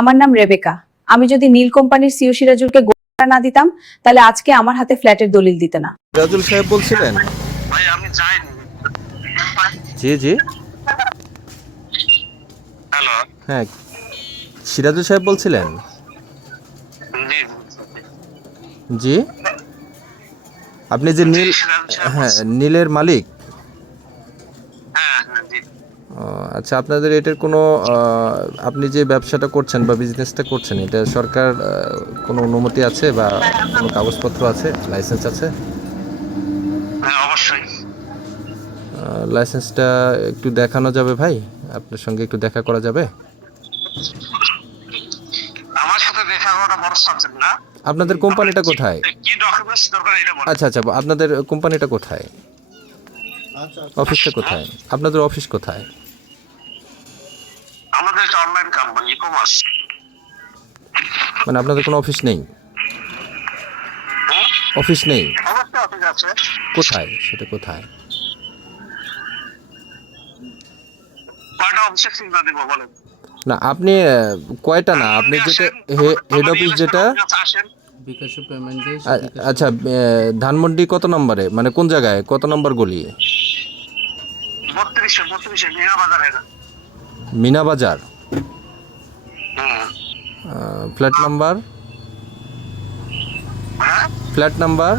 আমার নাম রেবেকা। আমি যদি নীল কোম্পানির সিও সিরাজুলকে গোটা না দিতাম তাহলে আজকে আমার হাতে ফ্ল্যাটের দলিল দিতে না। সিরাজুল সাহেব বলছিলেন? ভাই আমি যাইনি। জি জি, হ্যালো। হ্যাঁ, সিরাজুল সাহেব বলছিলেন? জি জি, আপনি যে নীল, হ্যাঁ নীলের মালিক? হ্যাঁ জি। আচ্ছা, আপনাদের এটার কোনো আপনি যে ব্যবসাটা করছেন বা বিজনেসটা করছেন, এটা সরকার কোনো অনুমতি আছে বা কোনো কাগজপত্র আছে, লাইসেন্স আছে? হ্যাঁ অবশ্যই। লাইসেন্সটা একটু দেখানো যাবে ভাই? আপনার সঙ্গে একটু দেখা করা যাবে? আমার সাথে দেখা করা বড় সাবজেক্ট না। আপনাদের কোম্পানিটা কোথায়? কি ডকুমেন্টস দরকার এটা বলুন। আচ্ছা আচ্ছা, আপনাদের কোম্পানিটা কোথায়? অফিসটা কোথায়? আপনাদের অফিস কোথায়? আমাদের একটা অনলাইন কোম্পানি ই-কমার্স। মানে আপনাদের কোনো অফিস নেই? অফিস নেই? অবশ্যই অফিস আছে। কোথায় সেটা, কোথায়? কয়টা অফিসে সিগন্যাল দেবো বলেন? না আপনি কয়টা না, আপনি যেটা হেড অফিস যেটা, আসেন। বিকাশে পেমেন্ট দিয়ে আচ্ছা ধানমন্ডি কত নম্বরে, মানে কোন জায়গায়, কত নম্বর গলি? 32 মিনা বাজারে। মিনা বাজার। হুম। Flat number? হ্যাঁ ফ্ল্যাট নাম্বার?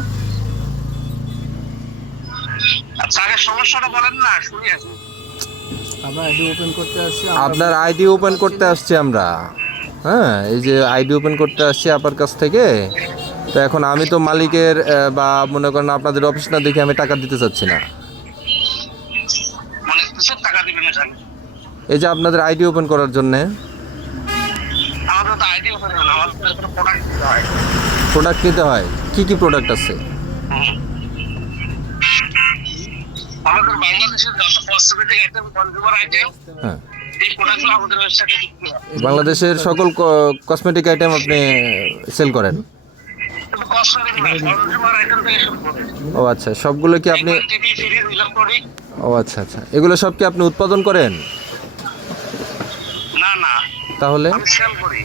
আচ্ছা আগে সমস্যাটা বলেন না, শুনি আছি। আমরা আইডি ওপেন করতে আসছি। আপনার আইডি ওপেন করতে আসছি আমরা। হ্যাঁ, এই যে আইডি ওপেন করতে আসছি আপনার কাছ থেকে। তো এখন আমি তো মালিকের বা মনে করেন আপনাদের অফিস না দেখে আমি টাকা দিতে চাচ্ছি না। মানে কিসের টাকা দিবেন এখানে? এই যে আপনাদের আইডি ওপেন করার জন্যে। আমাদের তো আইডি ওপেন হলো, আমাদের কোনো প্রোডাক্ট দিতে হয়। প্রোডাক্ট নিতে হয়? কি কি প্রোডাক্ট আছে? আমাদের বাংলাদেশের যত কসমেটিক আইটেম, কনজিউমার আইটেম, হ্যাঁ, এই প্রোডাক্টগুলো আমাদের ওয়েবসাইটে বিক্রি হয়। বাংলাদেশের সকল কসমেটিক আইটেম আপনি সেল করেন? কিন্তু কসমেটিক না, কনজিউমার আইটেম থেকে শুরু করে। ও আচ্ছা, সবগুলো কি আপনি, টিভি, ফ্রিজ, ইলেকট্রনিক। ও আচ্ছা আচ্ছা, এগুলো সব কি আপনি উৎপাদন করেন? না না, তাহলে আমি সেল করি।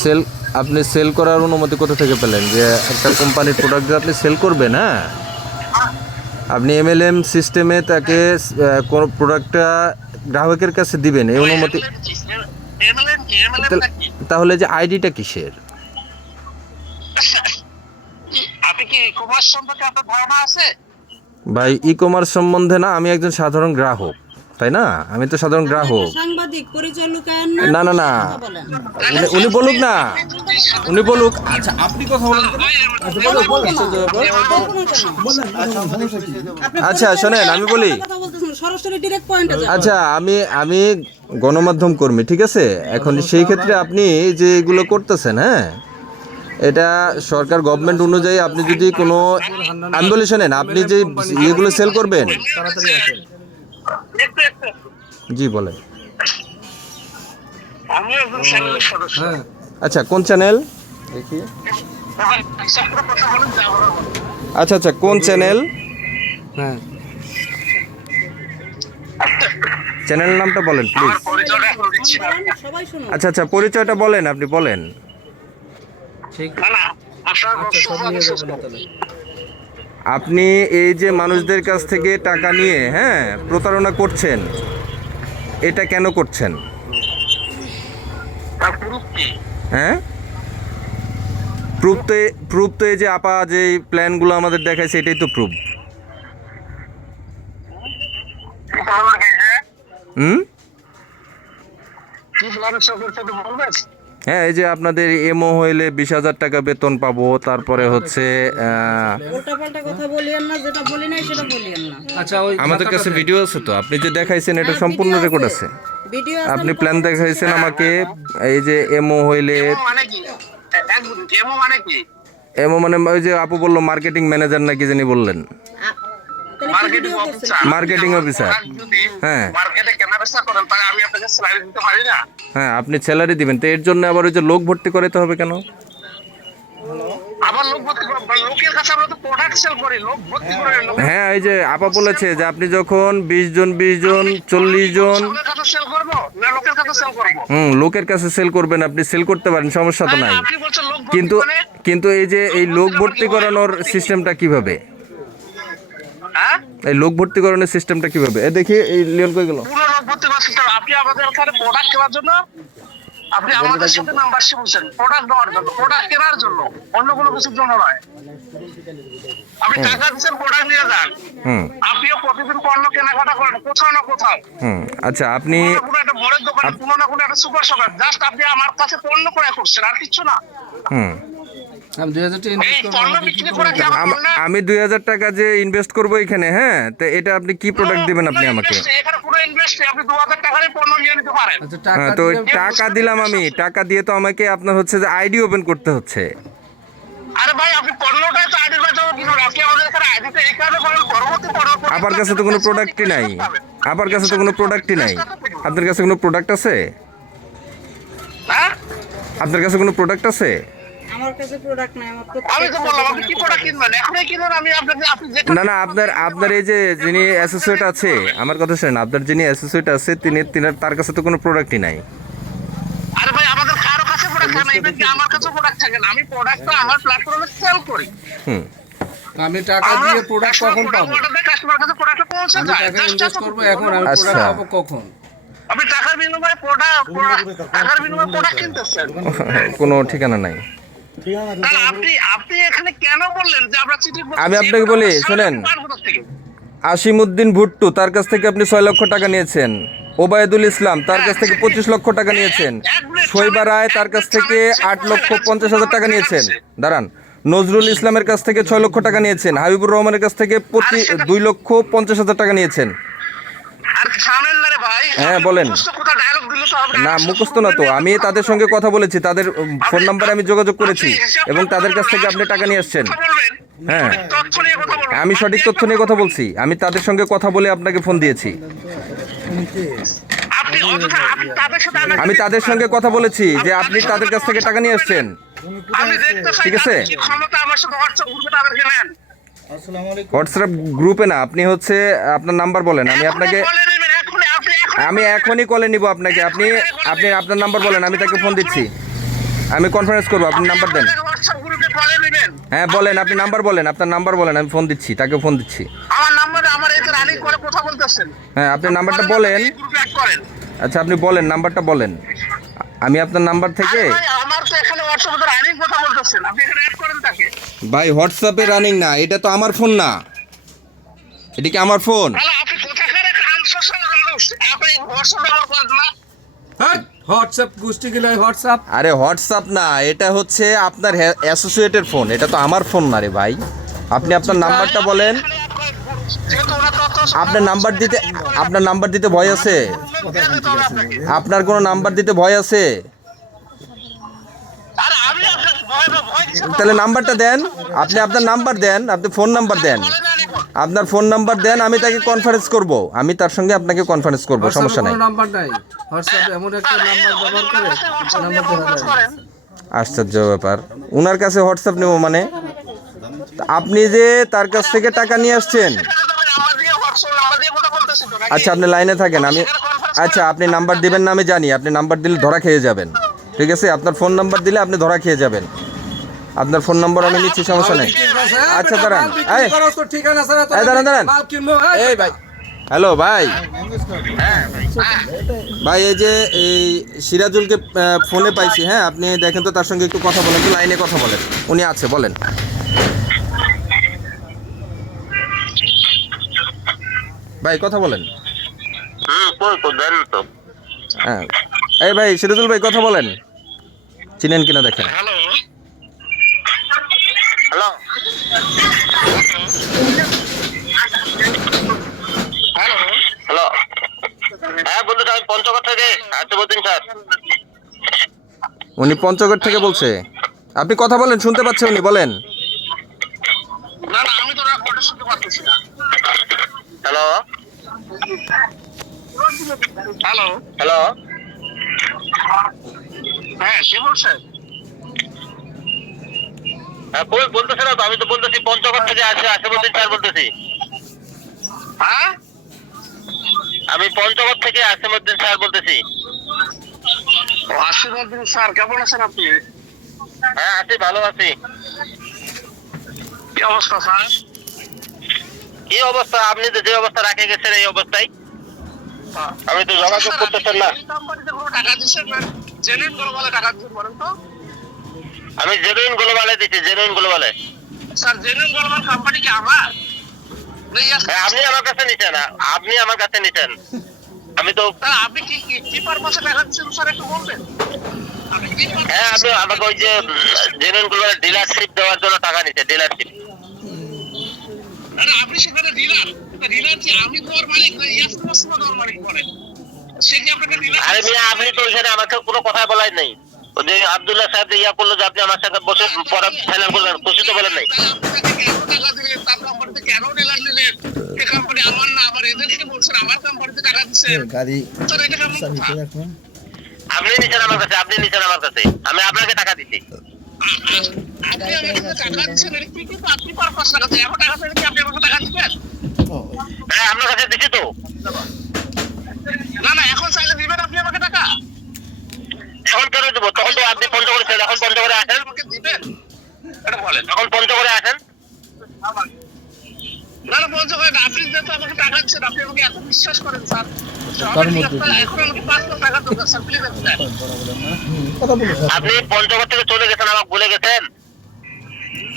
সেল, আপনি সেল করার অনুমতি কোথা থেকে পেলেন যে একটা কোম্পানির প্রোডাক্ট আপনি সেল করবেন? হ্যাঁ, আপনি এমএলএম সিস্টেমে তাকে কোন প্রোডাক্টটা গ্রাহকের কাছে দিবেন এই অনুমতি। তাহলে যে আইডিটা কিসের? আপনি কি ই-কমার্স সম্পর্কে আপনার ধারণা আছে? ভাই ই কমার্স সম্বন্ধে না, আমি একজন সাধারণ গ্রাহক, তাই না? আমি তো সাধারণ গ্রাহক। সাংবাদিক পরিচয় লুকায়েন না না না, উনি বলুক না, উনি বলুক। আচ্ছা আপনি কথা বলেন। আচ্ছা শোনেন, আমি বলি। সরাসরি ডাইরেক্ট পয়েন্টে যান। আচ্ছা আমি গণমাধ্যম কর্মী, ঠিক আছে? এখন সেই ক্ষেত্রে আপনি যে এগুলো করতেছেন, হ্যাঁ, এটা সরকার গভর্নমেন্ট অনুযায়ী আপনি যদি কোনো, আমি বলি শোনেন, আপনি যে ইয়েগুলো সেল করবেন, তাড়াতাড়ি আসেন। জি বলেন। আমি একজন চ্যানেলের সদস্য। হ্যাঁ, আচ্ছা কোন চ্যানেল দেখি? এবার হিসাব করে কথা বলুন, যা বলার বলুন। আচ্ছা আচ্ছা, কোন চ্যানেল? হ্যাঁ, চ্যানেলের নামটা বলেন প্লিজ। আমার পরিচয়টা এখন দিচ্ছি না। সবাই শুনুন। আচ্ছা আচ্ছা, পরিচয়টা বলেন, আপনি বলেন। ঠিক। না না, আপনার আচ্ছা, সব নিয়ে যাবেন তাহলে। আপনি এই যে মানুষদের কাছ থেকে টাকা নিয়ে, হ্যাঁ, প্রতারণা করছেন, এটা কেন করছেন? তার প্রুফ কি? হ্যাঁ, প্রুফ তো এই যে আপা যে প্ল্যানগুলো আমাদের দেখাইছে, এটাই তো প্রুফ। কি বলবেন কি যে? হুম, কি বলার ইচ্ছা করছে একটু বলবেন? হ্যাঁ, এই যে আপনাদের এমও হইলে 20,000 টাকা বেতন পাবো, তারপরে হচ্ছে উল্টাপাল্টা কথা বলিয়েন না, যেটা বলি নাই সেটা বলিয়েন না। আচ্ছা, ওই আমাদের কাছে ভিডিও আছে তো, আপনি যে দেখাইছেন এটা সম্পূর্ণ রেকর্ড আছে। ভিডিও আপনি প্ল্যান দেখাইছেন আমাকে, এই যে এমও হইলে, এমও মানে কি? এক মিনিট, এমও মানে কি? এমও মানে ওই যে আপু বললো মার্কেটিং ম্যানেজার নাকি জানি বললেন, মার্কেটিং অফিসার। Marketing officer. হ্যাঁ। মার্কেটে কেনাবেচা করেন, তাহলে আমি আপনাকে স্যালারি দিতে পারি না? হ্যাঁ, আপনি স্যালারি দিবেন, তো এর জন্য আবার ওই যে লোক ভর্তি করাতে হবে কেন? আবার লোক ভর্তি লোকের কাছে আমরা তো প্রোডাক্ট সেল করি, লোক ভর্তি করে লোক হ্যাঁ, এই যে আপা বলেছে যে আপনি যখন 20 জন 40 জন আমাদের কাছে সেল করব না লোকের কাছে সেল করব? লোকের কাছে সেল করবেন, আপনি সেল করতে পারেন, সমস্যা তো নাই। আপনি বলছেন লোক ভর্তি কিন্তু মানে? কিন্তু এই যে এই লোক ভর্তি করানোর সিস্টেমটা কিভাবে? হ্যাঁ, এই লোক ভর্তি করানোর সিস্টেমটা কিভাবে? এ দেখি এই লিওন কই গেল? পুরো লোক ভর্তি করার সিস্টেম। আপনি আমাদের এখানে প্রোডাক্ট কেনার জন্য আপনি আমাদের সাথে মেম্বারশিপ হচ্ছেন, প্রোডাক্ট দেওয়ার জন্য, প্রোডাক্ট কেনার জন্য, অন্য কোনো কিছুর জন্য নয়। আপনি টাকা দিচ্ছেন, প্রোডাক্ট নিয়ে যান। হুম আপনিও প্রতিদিন পণ্য কেনাকাটা করেন কোথাও না কোথাও, আচ্ছা, আপনি কোনো একটা বড়ের দোকানে, কোনো না কোনো একটা সুপার শপে। জাস্ট আপনি আমার কাছে পণ্য ক্রয় করছেন, আর কিছু না। হুম আমি 2000 টাকা এই ইনভেস্ট পণ্য করব। বিক্রি করে কি আমার পণ্য? আমি 2000 টাকা যে ইনভেস্ট করব এখানে, হ্যাঁ, তো এটা আপনি কি প্রোডাক্ট দিবেন আপনি আমাকে? এখানে কোনো ইনভেস্ট নেই, আপনি 2000 টাকারই পণ্য নিয়ে নিতে পারেন। আচ্ছা টাকা হ্যাঁ, তো দিলে টাকা দিলাম, আমি টাকা দিয়ে তো আমাকে আপনার হচ্ছে যে আইডি ওপেন করতে হচ্ছে। আরে ভাই, আপনি পণ্যটাই তো আইডির বাজারে কিনুন। আপনি আমাদের এখানে আইডিতে এই কারণে করেন, পরবর্তী পণ্য আপনার কাছে তো কোনো প্রোডাক্টই নাই, আপনার কাছে তো কোনো প্রোডাক্টই নাই। আপনার কাছে কোনো প্রোডাক্ট আছে? হ্যাঁ, আপনার কাছে কোনো প্রোডাক্ট আছে? আমার কাছে প্রোডাক্ট নাই, আমার আমি তো বললাম আপনি কি প্রোডাক্ট কিনবেন, এখনই কিনুন। আমি আপনাকে, আপনি যে না না, আপনার এই যে যিনি অ্যাসোসিয়েট আছে, আমার কথা শুনেন, আপনার যিনি অ্যাসোসিয়েট আছে তিনি তার কাছে তো কোনো প্রোডাক্টই নাই। আরে ভাই, আমাদের কারো কাছে প্রোডাক্ট থাকে না, ইভেন কি আমার কাছে প্রোডাক্ট থাকে না। আমি প্রোডাক্টটা আমার প্ল্যাটফর্মে সেল করি। হুম আমি টাকা দিয়ে প্রোডাক্ট কখন পাবো? কাস্টমার কাছে প্রোডাক্টটা পৌঁছে আমি যায়। টাকা Just ইনভেস্ট এতটুকু। করব এখন, আমি আচ্ছা। প্রোডাক্ট পাবো কখন? আপনি টাকার বিনিময়ে প্রোডাক্ট কিনতেছেন। কোনো ঠিকানা নাই। তাহলে আপনি এখানে কেন বললেন যে আমরা চিঠি? আমি আপনাকে বলি, শোনেন। আসিমউদ্দিন ভুট্টু, তার কাছ থেকে আপনি 6 লক্ষ টাকা নিয়েছেন। ওবায়দুল ইসলাম, তার কাছ থেকে 25 লক্ষ টাকা নিয়েছেন। শৈবা রায়, তার কাছ থেকে 8,50,000 টাকা নিয়েছেন। দাঁড়ান, নজরুল ইসলামের কাছ থেকে 6 লক্ষ টাকা নিয়েছেন। হাবিবুর রহমানের কাছ থেকে 2,50,000 টাকা নিয়েছেন। আর থামেন না রে ভাই। হ্যাঁ, বলেন। মুখস্থ কথা ডায়লগ দিলে তো হবে না, মুখস্থ না তো, আমি তাদের সঙ্গে কথা বলেছি, তাদের ফোন নাম্বারে আমি যোগাযোগ করেছি এবং তাদের কাছ থেকে আপনি টাকা নিয়ে আসছেন। হ্যাঁ, তথ্য নিয়ে কথা বলবেন। আমি সঠিক তথ্য নিয়ে কথা বলছি, আমি তাদের সঙ্গে কথা বলে আপনাকে ফোন দিয়েছি। আপনি অযথা আপনি তাদের সাথে আমি তাদের সঙ্গে কথা বলেছি যে আপনি তাদের কাছ থেকে টাকা নিয়ে আসছেন। আমি দেখতে চাই ঠিক আছে। তাদের কি ক্ষমতা, আমার সাথে হোয়াটসঅ্যাপ গ্রুপে তাদেরকে নেন। হোয়াটসঅ্যাপ গ্রুপে না, আপনি হচ্ছে আপনার নাম্বার বলেন, আমি আপনাকে, বলে নেবেন, আপনি আমি এখনই কলে নিব আপনাকে। আপনি আপনার নাম্বার বলেন, আমি তাকে ফোন দিচ্ছি, আমি কনফারেন্স করবো, আপনি নাম্বার দেন। হোয়াটসঅ্যাপ গ্রুপে বলে নেবেন। হ্যাঁ বলেন, আপনি নাম্বার বলেন, আপনার নাম্বার বলেন, আমি ফোন দিচ্ছি, তাকে ফোন দিচ্ছি। আমার নাম্বারে আমার এতে রানিং করে কথা বলতেছেন। হ্যাঁ, আপনি নাম্বারটা বলেন। গ্রুপে অ্যাড করেন। আচ্ছা, আপনি বলেন, নাম্বারটা বলেন। আমি আপনার নাম্বার থেকে, আরে ভাই, আমার তো এখানে হোয়াটসঅ্যাপে রানিং কথা বলতেছেন, আপনি এখানে অ্যাড করেন তাকে। ভাই হোয়াটসঅ্যাপে রানিং না, এটা তো আমার ফোন না, এটা কি আমার ফোন? তাহলে আপনি কোথাকার একটা আনসোশ্যাল মানুষ, আপনি হোয়াটসঅ্যাপ ব্যবহার করেন না? হ্যাঁ, হোয়াটসঅ্যাপ গোষ্ঠী গেলে হোয়াটসঅ্যাপ। আরে হোয়াটসঅ্যাপ না, এটা হচ্ছে আপনার অ্যাসোসিয়েটের ফোন, এটা তো আমার ফোন না রে ভাই। আপনি আপনার নাম্বারটা বলেন। যেহেতু ওরা তথ্য আপনার নাম্বার দিতে ভয় আছে? আপনার কোনো নাম্বার দিতে ভয় আছে? আরে আমি আপনাকে ভয় দিচ্ছি। তাহলে নাম্বারটা দেন, আপনি আপনার নাম্বার দেন, আপনি ফোন নাম্বার দেন, আপনার ফোন নাম্বার দেন, আমি তাকে কনফারেন্স করব, আমি তার সঙ্গে আপনাকে কনফারেন্স করব, সমস্যা নাই। কোনো নাম্বার নাই, হোয়াটসঅ্যাপ এমন একটা নাম্বার ব্যবহার করে নাম্বার দেওয়া যায়। আশ্চর্য ব্যাপার, ওনার কাছে হোয়াটসঅ্যাপ নেব মানে? আপনি যে তার কাছ থেকে টাকা নিয়ে আসছেন, আচ্ছা আপনি লাইনে থাকেন, আমি, আচ্ছা আপনি নাম্বার দিবেন না আমি জানি, আপনি নাম্বার দিলে ধরা খেয়ে যাবেন, ঠিক আছে? আপনার ফোন নাম্বার দিলে আপনি ধরা খেয়ে যাবেন, আপনার ফোন নাম্বার আমি নিচ্ছি, সমস্যা নেই। আচ্ছা দাঁড়ান, দাঁড়ান, এই ভাই, হ্যালো ভাই, ভাই এই যে এই সিরাজুলকে ফোনে পাইছি, হ্যাঁ আপনি দেখেন তো, তার সঙ্গে একটু কথা বলেন তো, লাইনে কথা বলেন, উনি আছে, বলেন। ভাই কথা বলেন। হ্যাঁ, এই ভাই সিরাজুল ভাই কথা বলেন, চিনেন কিনা দেখেন। হ্যালো হ্যালো হ্যালো হ্যালো, হ্যাঁ বন্ধু, আমি পঞ্চগড় থেকে আসিফউদ্দিন স্যার। উনি পঞ্চগড় থেকে বলছে, আপনি কথা বলেন, শুনতে পাচ্ছে উনি, বলেন। না না, আমি তো রেকর্ড শুনতে পাচ্ছি না। হ্যালো হ্যালো হ্যালো, হ্যাঁ কে বলছেন? বলতেছে না তো, আমি তো বলতেছি পঞ্চগড় থেকে আসিমুদ্দিন স্যার বলতেছি। হ্যাঁ, আমি পঞ্চগড় থেকে আসিমুদ্দিন স্যার বলতেছি। আসিমুদ্দিন স্যার, কেমন আছেন আপনি? হ্যাঁ আছি, ভালো আছি। কি অবস্থা স্যার? কি অবস্থা? আপনি তো যে অবস্থা রাখে গেছেন এই অবস্থায়। আমি তো যোগাযোগ করতেছেন না। টাকা দিচ্ছেন না, জেনুইন গ্লোবালে টাকা দিচ্ছেন বলেন তো? আমি জেনুইন গ্লোবালে দিচ্ছি, জেনুইন গ্লোবালে। স্যার জেনুইন গ্লোবাল কোম্পানি কি আমার? আপনি আমার কাছে নিছেন, আপনি আমার কাছে নিছেন। আমি তো আপনি কি পারপাসে টাকা দিচ্ছেন স্যার একটু বলবেন? হ্যাঁ, আপনি আমাকে ওই যে জেনুইন গ্লোবাল ডিলারশিপ দেওয়ার জন্য টাকা নিছে, ডিলারশিপ। আপনি সেখানে ডিলার কি আমি তো ওর মালিক নই, ইয়াসমিন ওর মালিক বলেন। সে কি আপনাকে ডিলার? আরে মিয়া, আপনি তো ওখানে আমাকে কোনো কথা বলাই নাই। ওই যে আব্দুল্লাহ সাহেব ইয়া করলো যে আপনি আমার সাথে বসে পরে ফাইনাল করলেন, খুশি তো বলেন নাই। টাকা দিলেন তার কোম্পানিতে, কেন ডিলার নিলেন? এই কোম্পানি আমার না, আমার এজেন্টকে বলছেন আমার কোম্পানিতে টাকা দিচ্ছেন। গাড়ি স্যার এটা কেমন কথা? আপনি নিছেন আমার কাছে, আপনি নিছেন আমার কাছে, আমি আপনাকে টাকা দিছি। আপনি আমাকে টাকা দিচ্ছেন, এটা কি কিন্তু আপনি পারপাস টাকা দেন, এখন টাকা দিলে কি আপনি আমাকে টাকা দিবেন? হ্যাঁ, আপনার কাছে দিছি তো। না না, এখন চাইলে দিবেন আপনি আমাকে টাকা? এখন কেন দেবো? তখন তো আপনি পঞ্চগড়ে ছিলেন, এখন পঞ্চগড়ে আসেন, আমাকে দিবেন এটা বলেন। এখন পঞ্চগড়ে আসেন। না না, পঞ্চগড়ে আপনি যেহেতু আমাকে টাকা দিচ্ছেন, আপনি আমাকে এত বিশ্বাস করেন স্যার, এখন আমাকে 5 লাখ টাকা দরকার স্যার, প্লিজ আপনি পঞ্চগড় থেকে চলে গেছেন, আমাকে ভুলে গেছেন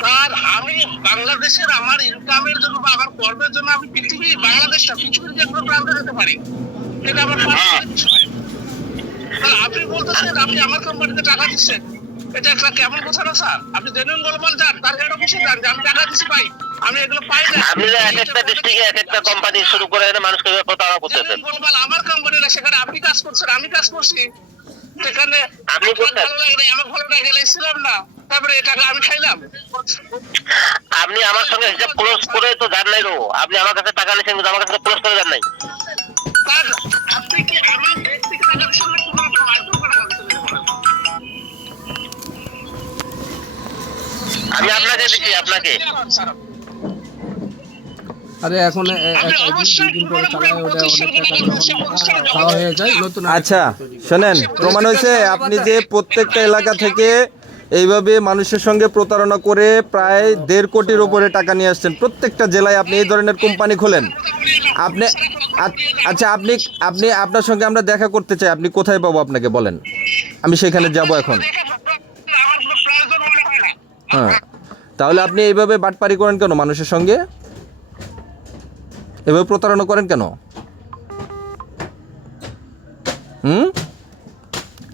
স্যার। আমি বাংলাদেশের আমার ইনকামের জন্য বা আমার কর্মের জন্য আমি বাংলাদেশটা পৃথিবীর যে কোনো প্রান্তে যেতে পারি, এটা আমার পার্সোনাল বিষয়। আপনি বলতেছেন আপনি আমার কোম্পানিতে টাকা দিচ্ছেন, এটা একটা কেমন কথা না স্যার? আপনি জেনুইন গ্লোবাল যান, তার হেড অফিসে যান, যে আমি টাকা দিচ্ছি ভাই, আমি এগুলো পাই না। আপনি এক একটা ডিস্ট্রিক্টে এক একটা কোম্পানি শুরু করে এনে মানুষকে প্রতারণা করতেছেন। গ্লোবাল আমার কোম্পানি না, সেখানে আপনি কাজ করছেন, আমি কাজ করছি, সেখানে আপনি ভালো লাগে আমার ভালো লাগে ছিলাম না, তারপরে এই টাকা আমি খাইলাম। আপনি আমার সঙ্গে হিসাব ক্লোজ করে তো যান নাই, আপনি আমার কাছে টাকা নিয়েছেন কিন্তু আমার কাছে ক্লোজ করে যান নাই। আপনি কি আমার ব্যক্তিগত টাকার সঙ্গে কোনো মারধর করা হচ্ছে? আমি আপনাকে দিচ্ছি, আপনাকে। আরে এখন দুদিন পরে চালায় ওটা অনেক টাকা যখন খাওয়া হয়ে যায় নতুন আচ্ছা শোনেন, প্রমাণ হয়েছে আপনি যে প্রত্যেকটা এলাকা থেকে এইভাবে মানুষের সঙ্গে প্রতারণা করে প্রায় 1.5 কোটির উপরে টাকা নিয়ে আসছেন। প্রত্যেকটা জেলায় আপনি এই ধরনের কোম্পানি খোলেন। আপনি আচ্ছা, আপনি আপনি আপনার সঙ্গে আমরা দেখা করতে চাই, আপনি কোথায় পাবো আপনাকে বলেন, আমি সেখানে যাব এখন। হ্যাঁ, তাহলে আপনি এইভাবে বাটপারি করেন কেন মানুষের সঙ্গে? এভাবে প্রতারণা করেন কেন?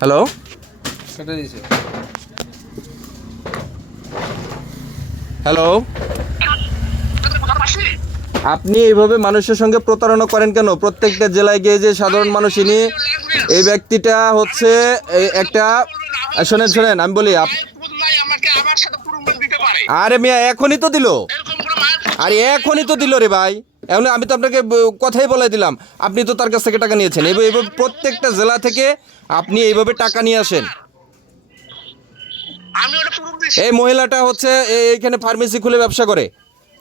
হ্যালো, সেটা দিয়েছে। হ্যালো, আপনি এইভাবে মানুষের সঙ্গে প্রতারণা করেন কেন? প্রত্যেকটা জেলায় গিয়ে যে সাধারণ মানুষ, ইনি এই ব্যক্তিটা হচ্ছে একটা, শোনেন আমি বলি, আরে মিয়া এখনই তো দিল, আরে এখনই তো দিল রে ভাই, এখন আমি তো আপনাকে কথাই বলে দিলাম, আপনি তো তার কাছ থেকে টাকা নিয়েছেন। এইভাবে প্রত্যেকটা জেলা থেকে আপনি এইভাবে টাকা নিয়ে আসেন। এই মহিলাটা হচ্ছে এইখানে ফার্মেসি খুলে ব্যবসা করে,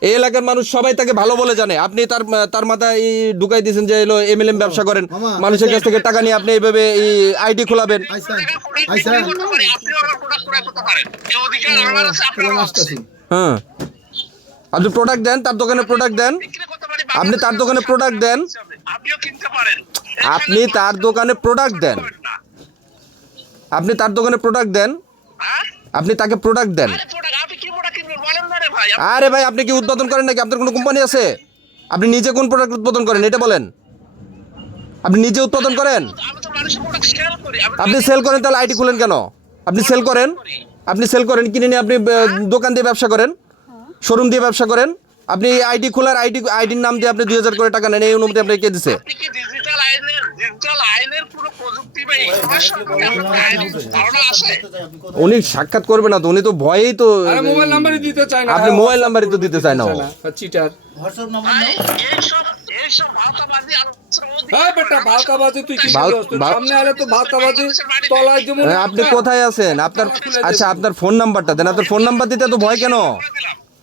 এই এলাকার মানুষ সবাই তাকে ভালো বলে জানে। আপনি তার মাথায় ঢুকাই দিয়েছেন যে এলো এমএলএম ব্যবসা করেন, মানুষের কাছ থেকে টাকা নিয়ে আপনি এইভাবে আইডি খোলাবেন। হ্যাঁ, আপনি প্রোডাক্ট দেন, তার দোকানে প্রোডাক্ট দেন, আপনি তার দোকানে প্রোডাক্ট দেন, আপনি তার দোকানে প্রোডাক্ট দেন, আপনি তার দোকানে প্রোডাক্ট দেন, আপনি তাকে প্রোডাক্ট দেন। আরে ভাই, আপনি কি উৎপাদন করেন নাকি? আপনার কোনো কোম্পানি আছে? আপনি নিজে কোন প্রোডাক্ট উৎপাদন করেন এটা বলেন? আপনি নিজে উৎপাদন করেন? আপনি সেল করেন, তাহলে আইডি খুলেন কেন? আপনি সেল করেন, কিনে নিয়ে আপনি দোকান দিয়ে ব্যবসা করেন, শোরুম দিয়ে ব্যবসা করেন, আপনি আইডি খোলার আইডির নাম দিয়ে আপনি 2000 করে টাকা নেন, এই অনুমতি আপনাকে কে দিছে? উনি সাক্ষাৎ করবে না তো, উনি তো ভয়েই তো মোবাইল নাম্বারই দিতে চায় না। আপনি মোবাইল নাম্বারই তো দিতে চায় না। চিটার। এইসব ভাওতাবাজি আলোচনা হ্যাঁ বেটা ভাওতাবাজি তুই কি ভাও- করছিস? তুই ভাও- সামনে আলে তো ভাওতাবাজি তলায় যেমন আপনি কোথায় আছেন? আপনার আচ্ছা আপনার ফোন নাম্বারটা দেন। আপনার ফোন নাম্বার দিতে তো ভয় কেন?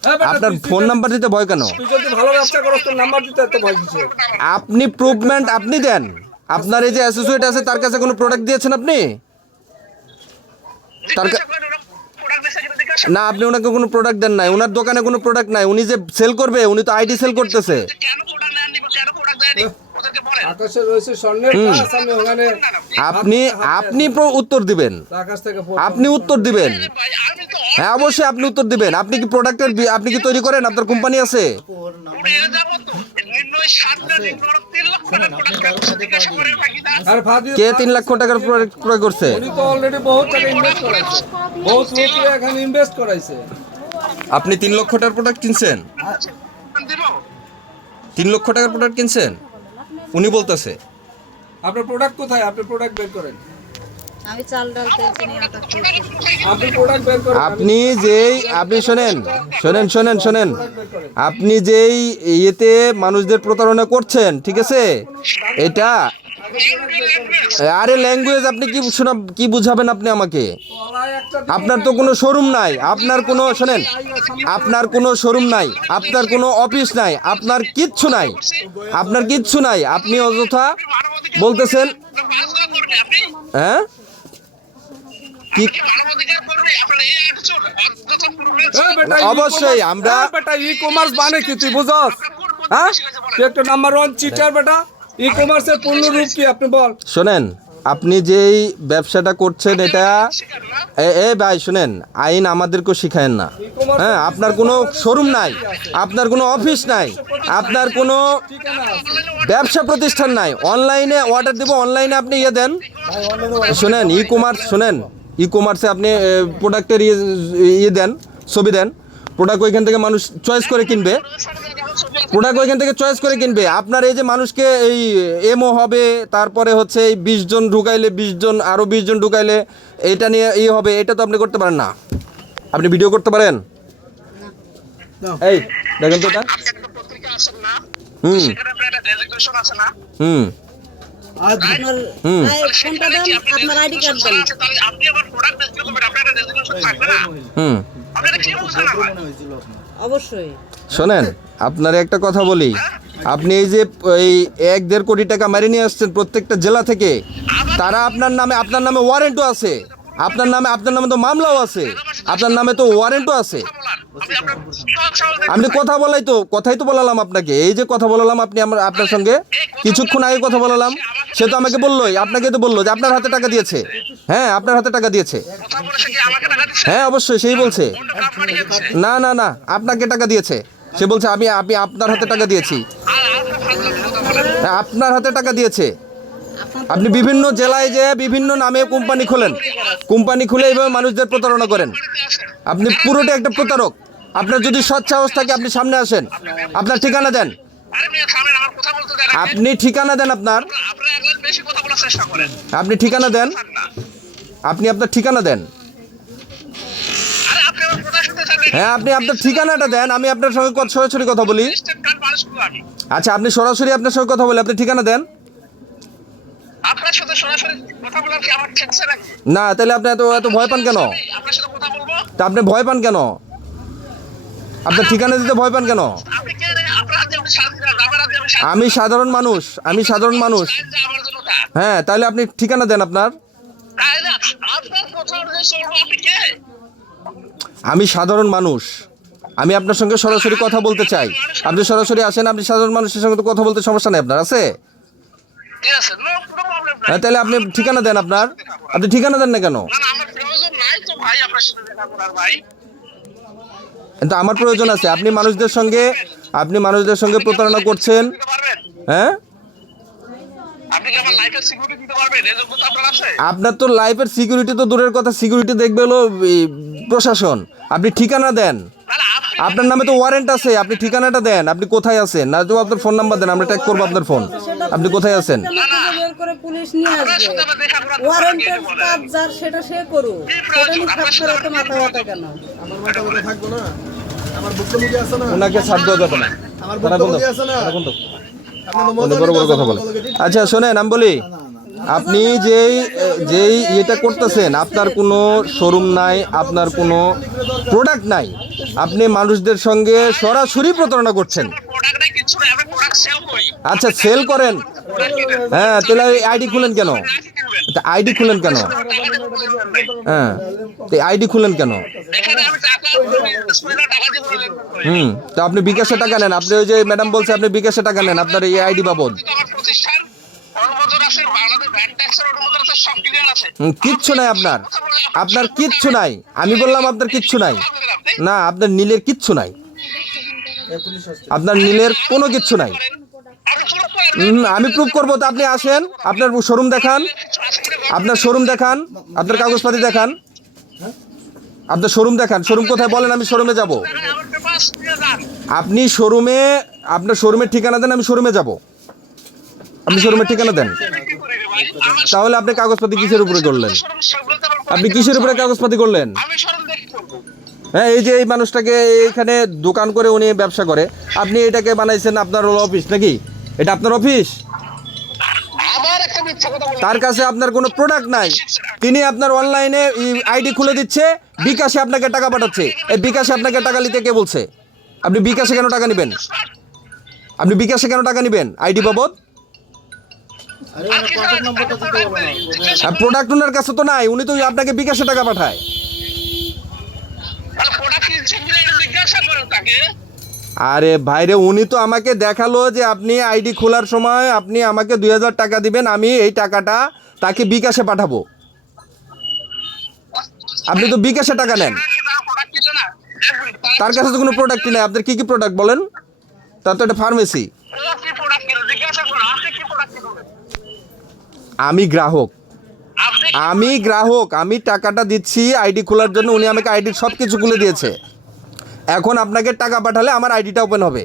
হ্যাঁ বেটা, আপনার তুই- ফোন নাম্বার দিতে ভয় কেন? তুই যদি ভালো ব্যবসা করস তোর নাম্বার দিতে এত ভয় কিসের? আপনি প্রুভমেন্ট আপনি দেন। আপনার এই যে অ্যাসোসিয়েট আছে তার কাছে কোনো প্রোডাক্ট দিয়েছেন আপনি? তার কা- না, আপনি ওনাকে কোনো প্রোডাক্ট দেন নাই। ওনার দোকানে কোনো প্রোডাক্ট নাই। উনি যে সেল করবে উনি তো আইডি সেল করতেছে। কেন প্রোডাক্ট নেন নিব, কেন প্রোডাক্ট দেয়নি ওদেরকে বলেন। আকাশে রয়েছে স্বর্ণের গাছ, আমি ওখানে আপনি আপনি উত্তর দিবেন। আকাশ থেকে আপনি উত্তর দিবেন। ভাই আমি তো হ্যাঁ অবশ্যই আপনি উত্তর দিবেন। আপনি কি প্রোডাক্টের আপনি কি তৈরি করেন? আপনার কোম্পানি আছে? উড়ে যাবো তো নিম্ন 7টা নিম্ন 3 লক্ষ টাকা প্রোডাক্ট জিজ্ঞাসা করে বাকি না। আর ফাদি কে 3 লাখ টাকার প্রোডাক্ট ক্রয় করছে? উনি তো অলরেডি বহুত টাকা ইনভেস্ট করাইছে, বহুত লোক এখানে ইনভেস্ট করাইছে। আপনি 3 লক্ষ টাকার প্রোডাক্ট কিনছেন? দিব 3 লক্ষ টাকার প্রোডাক্ট কিনছেন? উনি বলতেছে। আপনার প্রোডাক্ট কোথায়? আপনি প্রোডাক্ট বের করেন। আমি চাল ডাল তেল চিনি আটা তেল আপনি প্রোডাক্ট বের করেন। আপনি যেই আপনি শোনেন শোনেন শোনেন শোনেন আপনি যেই ইয়েতে মানুষদের প্রতারণা করছেন, ঠিক আছে? এটা আরে ল্যাঙ্গুয়েজ আপনি কি শোনা কি বুঝাবেন আপনি আমাকে? তলায় একটা আপনার তো কোনো শোরুম নাই, আপনার কোনো শোনেন আপনার কোনো শোরুম নাই, আপনার কোনো অফিস নাই, আপনার কিচ্ছু নাই, আপনার কিচ্ছু নাই। আপনি অযথা বলতেছেন মানবাধিকার করবে আপনি হ্যাঁ কি মানবাধিকার করবে আপনার এই একজন অন্তত প্রবলেম এই বেটা, অবশ্যই ই-কমার্স- আমরা এই বেটা ই-কমার্স মানে কি তুই বুঝছস? হ্যাঁ তুই একটা নাম্বার 1 চিটার বেটা। ই-কমার্সের পূর্ণ রূপ কি আপনি বল? শোনেন, আপনি যেই ব্যবসাটা করছেন এটা এ ভাই শোনেন, আইন আমাদেরকেও শিখায়েন না। হ্যাঁ, আপনার কোনো শোরুম নাই, আপনার কোনো অফিস নাই, আপনার কোনো ব্যবসা প্রতিষ্ঠান নাই। অনলাইনে অর্ডার দেবো, অনলাইনে আপনি ইয়ে দেন। শোনেন ই কমার্স, শোনেন ই কমার্সে আপনি প্রোডাক্টের ইয়ে দেন, ছবি দেন। প্রোডাক্ট ওইখান থেকে মানুষ চয়েস করে কিনবে, প্রোডাক্ট ওইখান থেকে চয়েস করে কিনবে। আপনার এই যে মানুষকে এই এমও হবে, তারপরে হচ্ছে এই 20 জন ঢুকাইলে 20 জন আরও 20 জন ঢুকাইলে এটা নিয়ে ই হবে, এটা তো আপনি করতে পারেন না। আপনি ভিডিও করতে পারেন? এই দেখেন তো এটা। আপনি একটা পত্রিকা আছেন না, হুম সেখানে আপনার একটা ডেজিগনেশন আছে না, হুম আপনার হুম। ফোনটা দেন, আপনার আইডি কার্ড দেন। আছে, তাহলে আপনি আবার প্রোডাক্ট বিক্রি করবেন, আপনার একটা ডেজিগনেশন থাকবে না। হুম আপনি এটা কি বুঝছেন না ভাই? অবশ্যই শোনেন, আপনার একটা কথা বলি। আপনি এই যে এই 1-1.5 কোটি টাকা মেরে নিয়ে আসছেন প্রত্যেকটা জেলা থেকে, তারা আপনার নামে ওয়ারেন্টও আছে, আপনার নামে তো মামলাও আছে, আপনার নামে তো ওয়ারেন্টও আছে। আপনি আপনার সহজ সহজ আপনি কথাই তো বলালাম আপনাকে। এই যে কথা বলালাম আপনি আপনার সঙ্গে কিছুক্ষণ আগে কথা বলালাম, সে তো আমাকে বললোই, আপনাকে তো বললো যে আপনার হাতে টাকা দিয়েছে। হ্যাঁ, আপনার হাতে টাকা দিয়েছে। কথা বলেছে কি আমাকে টাকা দিচ্ছে, হ্যাঁ অবশ্যই সেই বলছে। অন্য কোম্পানি দিচ্ছে। না না না, আপনাকে টাকা দিয়েছে। সে বলছে আমি আপনার হাতে টাকা দিয়েছি। আর আপনি ফালতু কথা বলেন। হ্যাঁ, আপনার হাতে টাকা দিয়েছে। আপনি বিভিন্ন জেলায় যে বিভিন্ন নামে কোম্পানি খোলেন, কোম্পানি খুলে এইভাবে মানুষদের প্রতারণা করেন। আপনি পুরোটা একটা প্রতারক। আপনার যদি সৎ সাহস থাকে আপনি সামনে আসেন, আপনার ঠিকানা দেন। আরে মিয়া থামেন, আমার কথা বলতে দেন। আপনি ঠিকানা দেন আপনার, আপনারা একলা বেশি কথা বলার চেষ্টা করেন। আপনি ঠিকানা দেন, না, আপনি আপনার ঠিকানা দেন। আরে আপনি আমার প্রোডাক্ট শুনতে চান নাকি? হ্যাঁ, আপনি আপনার ঠিকানাটা দেন, আমি আপনার সঙ্গে সরাসরি কথা বলি। স্টেট কার্ড মানুষ করবো আমি। আচ্ছা, আপনি সরাসরি আপনার সঙ্গে কথা বলি, আপনি ঠিকানা দেন। আপনার সাথে সরাসরি কথা বলার কি আমার ঠেকছে নাকি? না, তাহলে আপনি এত ভয় পান কেন? আমি আপনার সাথে কথা বলবো। তা আপনি ভয় পান কেন? আপনার ঠিকানা দিতে ভয় পান কেন? আপনি কে রে? আপনার হাতে আমি শান্তি না, আমার হাতে আমি শান্তি। আমি সাধারণ মানুষ, আমি সাধারণ মানুষ। শান্তি আমার জন্য তা। হ্যাঁ, তাহলে আপনি ঠিকানা দেন আপনার। তাই না? আপনার কথা অনুযায়ী চলবো, আপনি কে? আমি সাধারণ মানুষ, আমি আপনার সঙ্গে সরাসরি কথা বলতে চাই। আপনি সরাসরি আসেন, আপনি সাধারণ মানুষের সঙ্গে তো কথা বলতে সমস্যা নেই আপনার, আছে? ঠিক আছে, no, কোনো problem নাই। হ্যাঁ, তাহলে আপনি ঠিকানা দেন আপনার। আপনি ঠিকানা দেন না কেন? না, না, আমার প্রয়োজন নাই তো ভাই আপনার সাথে দেখা করার ভাই। কিন্তু আমার প্রয়োজন আছে। আপনি মানুষদের সঙ্গে প্রতারণা করছেন। দিতে পারবেন? হ্যাঁ, আপনি কি আমার লাইফের সিকিউরিটি দিতে পারবেন? এই যোগ্যতা আপনার আছে? আপনার তো লাইফের সিকিউরিটি তো দূরের কথা, সিকিউরিটি দেখবে হলো প্রশাসন। আপনি ঠিকানা দেন, তাহলে আপনি আপনার নামে তো ওয়ারেন্ট আছে, আপনি ঠিকানাটা দেন। আপনি কোথায় আছেন? না তো আপনার ফোন নাম্বার দেন, আমরা ট্যাগ করবো আপনার ফোন। আপনি কোথায় আছেন? বের করে পুলিশ নিয়ে আপনার আসবে। সাথে আমার দেখা করার ওয়ারেন্টের দরকার নেই, কাজ যার সেটা সে করুক, সেটা নিয়ে আপনার সব সাথে করে মাথা ব্যথা কেন? আমার মাথা ব্যথা থাকবো না। আমার ভুক্তভোগী আছে না, ওনাকে ছাড় দেওয়া যাবে না। আমার তারা বন্ধ, ভুক্তভোগী আছে না, তারা বন্ধ। উনি বড় বড় কথা বলে। আচ্ছা শোনেন, আমি বলি, আপনি যেই যেই এটা করতেছেন, আপনার কোনো শোরুম নাই, আপনার কোনো প্রোডাক্ট নাই, আপনি মানুষদের সঙ্গে সরাসরি প্রতারণা করছেন। প্রোডাক্ট নাই, কিছু নাই, আমি প্রোডাক্ট সেল করি। আচ্ছা সেল করেন, হ্যাঁ, তাহলে আইডি খুলেন কেন? আইডি খুলেন কেন? হ্যাঁ, আইডি খুলেন কেন? এখানে আমি টাকা তো আপনি বিকাশে টাকা নেন, আপনি ওই যে ম্যাডাম বলছে আপনি বিকাশে টাকা নেন আপনার এই আইডি বাবদ। আমার প্রতিষ্ঠান অনুমোদন আছে, বাংলাদেশ ভ্যাট ট্যাক্সের অনুমোদন আছে, সব ক্লিয়ার আছে। কিচ্ছু নাই আপনার, আপনার কিচ্ছু নাই। আমি বললাম আপনার কিচ্ছু নাই। না, আপনার নীলের কিচ্ছু নাই, আপনার নীলের কোনো কিচ্ছু নাই। আমি প্রুফ করবো তো, আপনি আসেন, আপনার শোরুম দেখান, আপনার শোরুম দেখান, আপনার কাগজপাতি দেখান, আপনার শোরুম দেখান। শোরুম কোথায় বলেন, আমি শোরুমে যাব। আপনি শোরুমে, আপনার শোরুমের ঠিকানা দেন, আমি শোরুমে যাব। আপনি শোরুমের ঠিকানা দেন। তাহলে আপনি কাগজপাতি কিসের উপরে করলেন? আপনি কিসের উপরে কাগজপাতি করলেন? হ্যাঁ, এই যে এই মানুষটাকে এইখানে দোকান করে উনি ব্যবসা করে, আপনি এটাকে বানাইছেন আপনার হলো অফিস নাকি? এটা আপনার অফিস? তার কাছে আপনার কোনো প্রোডাক্ট নাই, তিনি আপনার অনলাইনে আইডি খুলে দিচ্ছে, বিকাশে আপনাকে টাকা পাঠাচ্ছে। এই বিকাশে আপনাকে টাকা নিতে কে বলছে? আপনি বিকাশে কেন টাকা নেবেন? আপনি বিকাশে কেন টাকা নেবেন আইডি বাবদ? প্রোডাক্ট ওনার কাছে তো নাই, উনি তো আপনাকে বিকাশে টাকা পাঠায়। আরে ভাইরে, উনি তো আমাকে দেখালো যে আপনি আইডি খোলার সময় আপনি আমাকে 2000 টাকা দিবেন, আমি এই টাকাটা তাকে বিকাশে পাঠাবো। আপনি তো বিকাশে টাকা নেন, তার কাছে তো কোনো প্রোডাক্টই নেই। আপনার কি কি প্রোডাক্ট বলেন? তার তো এটা ফার্মেসি। আমি গ্রাহক, আমি টাকাটা দিচ্ছি আইডি খোলার জন্য, উনি আমাকে আইডির সব কিছু খুলে দিয়েছে। এখন আপনাকে টাকা পাঠালে আমার আইডিটা ওপেন হবে।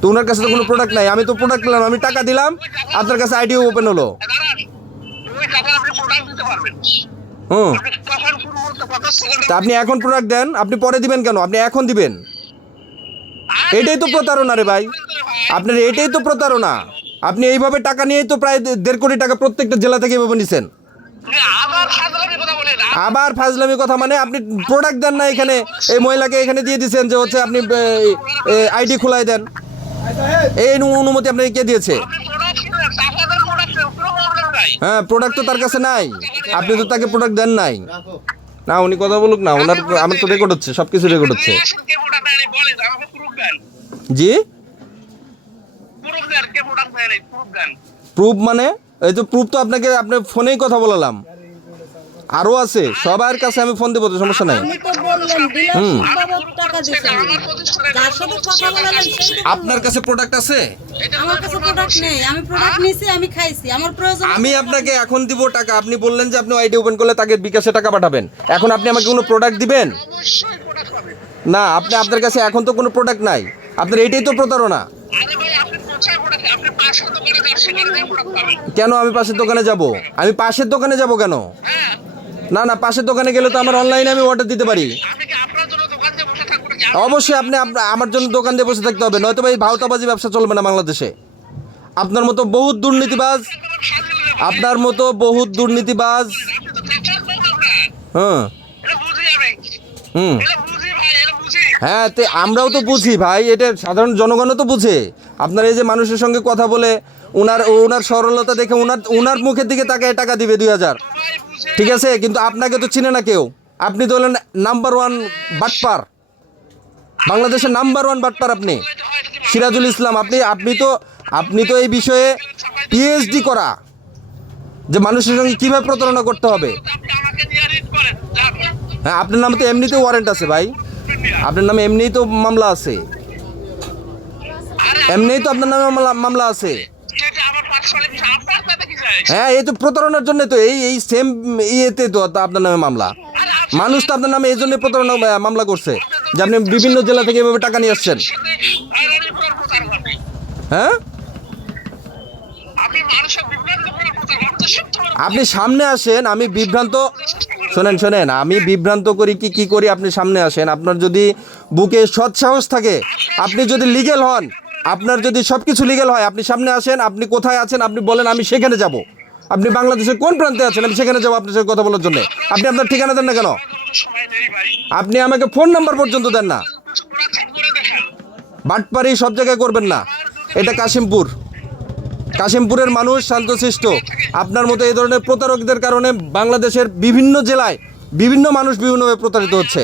তো ওনার কাছে তো কোনো প্রোডাক্ট নাই, আমি তো প্রোডাক্ট পেলাম, আমি টাকা দিলাম, আপনার কাছে আইডিও ওপেন হলো। তা আপনি এখন প্রোডাক্ট দেন, আপনি পরে দিবেন কেন? আপনি এখন দিবেন, এটাই তো প্রতারণা রে ভাই। আপনার এটাই তো প্রতারণা। আপনি এইভাবে টাকা নিয়েই তো প্রায় 1.5 কোটি টাকা প্রত্যেকটা জেলা থেকে এভাবে নিছেন। আবার ফাজলামি কথা, মানে আপনি প্রোডাক্ট দেন না এখানে, এই মহিলাকে এখানে দিয়ে দিয়েছেন যে হচ্ছে আপনি আইডি খোলাই দেন, এই অনুমতি আপনাকে কে দিয়েছে? হ্যাঁ, প্রোডাক্ট তো তার কাছে নাই, আপনি তো তাকে প্রোডাক্ট দেন নাই। না, উনি কথা বলুক না, ওনার আমার তো রেকর্ড হচ্ছে, সব কিছু রেকর্ড হচ্ছে। জি, প্রুফ মানে? এই তো প্রুফ তো আপনাকে আপনার ফোনেই কথা বলালাম, আরো আছে, সবার কাছে আমি ফোন দেবো, তো সমস্যা নাই। আমি তো বললাম দিলাম বাবদ টাকা দিতে, যার সাথে কথা বলালেন সেই তো আপনার কাছে প্রোডাক্ট আছে? আমার কাছে প্রোডাক্ট নেই, আমি প্রোডাক্ট নিছি, আমি খাইছি, আমার প্রয়োজন। আমি আপনাকে এখন দিব টাকা, আপনি বললেন যে আপনি আইডি ওপেন করলে তাকে বিকাশে টাকা পাঠাবেন। এখন আপনি আমাকে কোনো প্রোডাক্ট দিবেন না? আপনি আপনার কাছে এখন তো কোনো প্রোডাক্ট নাই, আপনার এটাই তো প্রতারণা। কেন আমি পাশের দোকানে যাব? আমি পাশের দোকানে যাব কেন? না না, পাশের দোকানে গেলে তো আমার অনলাইনে আমি অর্ডার দিতে পারি। অবশ্যই আপনি আমার জন্য দোকান দিয়ে বসে থাকতে হবে, নয়তো ভাই ভাওতাবাজি ব্যবসা চলবে না বাংলাদেশে। আপনার মতো বহুত দুর্নীতিবাজ, আপনার মতো বহুত দুর্নীতিবাজ। হ্যাঁ হ্যাঁ, আমরাও তো বুঝি ভাই, এটা সাধারণ জনগণও তো বুঝে। আপনার এই যে মানুষের সঙ্গে কথা বলে ওনার সরলতা দেখে ওনার মুখের দিকে তাকে টাকা দিবে 2000, ঠিক আছে, কিন্তু আপনাকে তো চিনে না কেউ। আপনি তো হলেন নাম্বার 1 বাটপার, বাংলাদেশের নাম্বার 1 বাটপার আপনি, সিরাজুল ইসলাম। আপনি তো এই বিষয়ে পিএইচডি করা, যে মানুষের সঙ্গে কিভাবে প্রতারণা করতে হবে। হ্যাঁ, আপনার নামে তো এমনিতেও ওয়ারেন্ট আছে ভাই, আপনার নামে এমনিই তো মামলা আছে, এমনিই তো আপনার নামে মামলা আছে। হ্যাঁ, এই তো প্রতারণার জন্য তো এই সেম ইয়েতে তো আপনার নামে মামলা। মানুষ তো আপনার নামে এই জন্য প্রতারণা মামলা করছে যে আপনি বিভিন্ন জেলা থেকে এভাবে টাকা নিয়ে আসছেন। হ্যাঁ, আপনি সামনে আসেন, আমি বিভ্রান্ত, শোনেন, আমি বিভ্রান্ত করি কি করি, আপনি সামনে আসেন। আপনার যদি বুকে সৎ সাহস থাকে, আপনি যদি লিগেল হন, আপনার যদি সব কিছু লিগ্যাল হয় আপনি সামনে আসেন, আপনি কোথায় আছেন আপনি বলেন, আমি সেখানে যাব। আপনি বাংলাদেশের কোন প্রান্তে আছেন আমি সেখানে যাবো আপনার সাথে কথা বলার জন্য। আপনি আপনার ঠিকানা দেন না কেন? সময় নেই ভাই, আপনি আমাকে ফোন নাম্বার পর্যন্ত দেন না। পুরো চেক করে দেখেন। বাটপারি সব জায়গায় করবেন না। এটা কাশিমপুর, কাশিমপুরের মানুষ শান্তশিষ্ট। আপনার মতো এই ধরনের প্রতারকদের কারণে বাংলাদেশের বিভিন্ন জেলায় বিভিন্ন মানুষ বিভিন্নভাবে প্রতারিত হচ্ছে।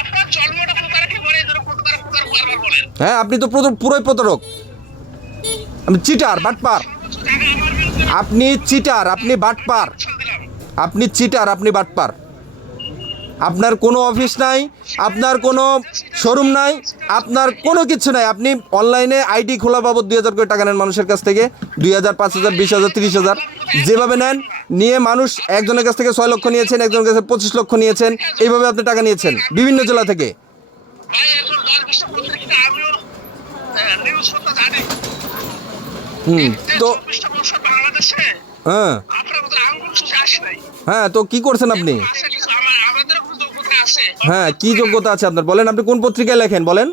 আপনার জন্মটা প্রতারক করে, এদের প্রতারক বারবার বলেন। হ্যাঁ, আপনি তো পুরোই প্রতারক, আপনি চিটার বাটপার, আপনি চিটার, আপনি বাটপার, আপনি চিটার, আপনি বাটপার। আপনার কোনো অফিস নাই, আপনার কোনো শোরুম নাই, আপনার কোনো কিছু নাই। আপনি অনলাইনে আইডি খোলা বাবদ 2000 করে টাকা নেন মানুষের কাছ থেকে, 2000, 5000, 20000, 30000 যেভাবে নেন, নিয়ে মানুষ একজনের কাছ থেকে 6 লক্ষ নিয়েছেন, একজনের কাছে 25 লক্ষ নিয়েছেন, এইভাবে আপনি টাকা নিয়েছেন বিভিন্ন জেলা থেকে। ভাই এখন 10-20টা পত্রিকা আমিও নিউজ করতে জানি। তো 24টা বছর বাংলাদেশে হ্যাঁ আপনার মতো আঙ্গুল চুষে আসে নাই। হ্যাঁ, তো কি করছেন আপনি? আছে কিছু, আমাদের কোনো যোগ্যতা আছে। হ্যাঁ, কি যোগ্যতা আছে আপনার বলেন? আপনি কোন পত্রিকায় লেখেন বলেন?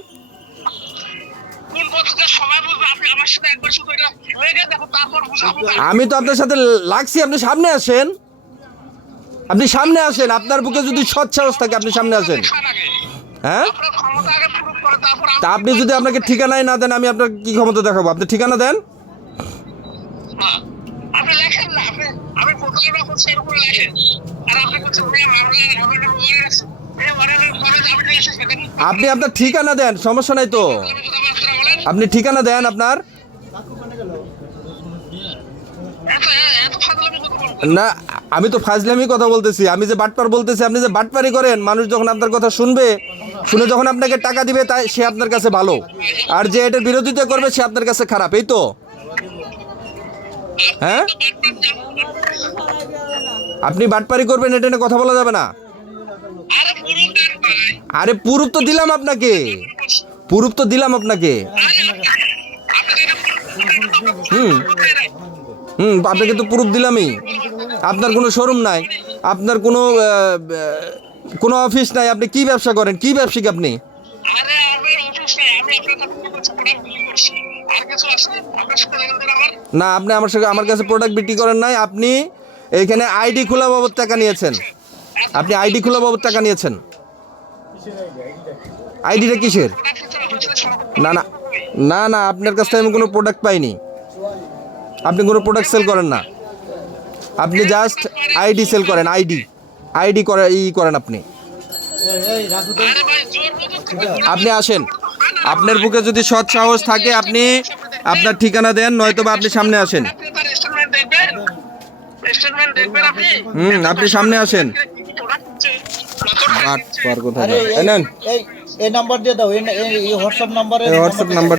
কোন পত্রিকা সময় বুঝবে, আপনি আমার সাথে একবার শুধু এটা লেগে দেখো, তারপর বুঝাবো। আমি তো আপনার সাথে লাগছি, আপনি সামনে আসেন, আপনি সামনে আসেন। আপনার বুকে যদি সৎ সাহস থাকে আপনি সামনে আসেন। হ্যাঁ, আপনার ক্ষমতা আগে প্রুফ করে, তারপর তা আপনি যদি আপনাকে ঠিকানাই না দেন আমি আপনার কি ক্ষমতা দেখাবো? আপনি ঠিকানা দেন। আপনি লেখেন না, আমি প্রতারণা করছি এর উপরে লেখেন। আর আপনি বলছেন আপনি আপনার ঠিকানা দেন, সমস্যা নাই তো। আপনি ঠিকানা দেন আপনার। না, আমি তো ফাজলামি কথা বলতেছি। আমি যে বাটপার বলতেছি, আপনি যে বাটপারি করেন, মানুষ যখন আপনার কথা শুনবে, শুনে যখন আপনাকে টাকা দিবে, তাই সে আপনার কাছে ভালো, আর যে এটার বিরোধিতা করবে সে আপনার কাছে খারাপ, এই তো। হ্যাঁ, আপনি বাটপারি করবেন এটা নিয়ে কথা বলা যাবে না। আরে প্রুফ তো দিলাম আপনাকে, প্রুফ তো দিলাম আপনাকে। আপনাকে তো প্রুফ দিলামই। আপনার কোনো শোরুম নাই, আপনার কোনো অফিস নাই, আপনি কি ব্যবসা করেন? কি ব্যবসায়িক আপনি? না, আপনি আমার কাছে প্রোডাক্ট বিক্রি করেন নাই। আপনি এইখানে আইডি খোলা বাবদ টাকা নিয়েছেন। আপনি আইডি খোলা বাবদ টাকা নিয়েছেন। আইডিটা কিসের? না না না না, আপনার কাছ থেকে আমি কোনো প্রোডাক্ট পাইনি। আপনি কোনো প্রোডাক্ট সেল করেন না, আপনি জাস্ট আইডি সেল করেন। আইডি করেন আপনি। আপনি আসেন, আপনার বুকে যদি সৎ সাহস থাকে আপনি আপনার ঠিকানা দেন, নয়তো বা আপনি সামনে আসেন। আপনি সামনে আসেন। এই নাম্বার দিয়ে দাও, এই হোয়াটসঅ্যাপ নাম্বারে হোয়াটসঅ্যাপ নাম্বার